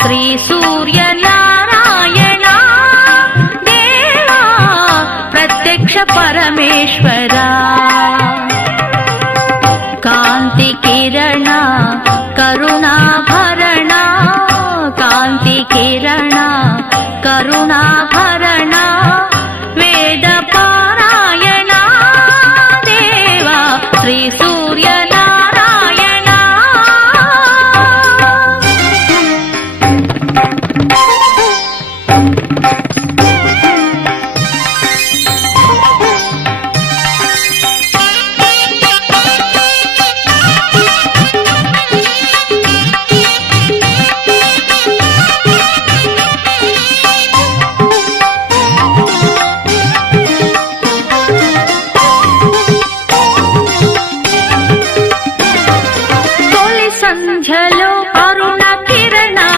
శ్రీ సూర్యనారాయణ దేవా ప్రత్యక్ష పరమేశ్వరా కాంతి కిరణ కరుణాభరణ కాంతి కిరణ కరుణాభరణ వేద పారాయణ దేవా శ్రీ సూర్యనారాయణ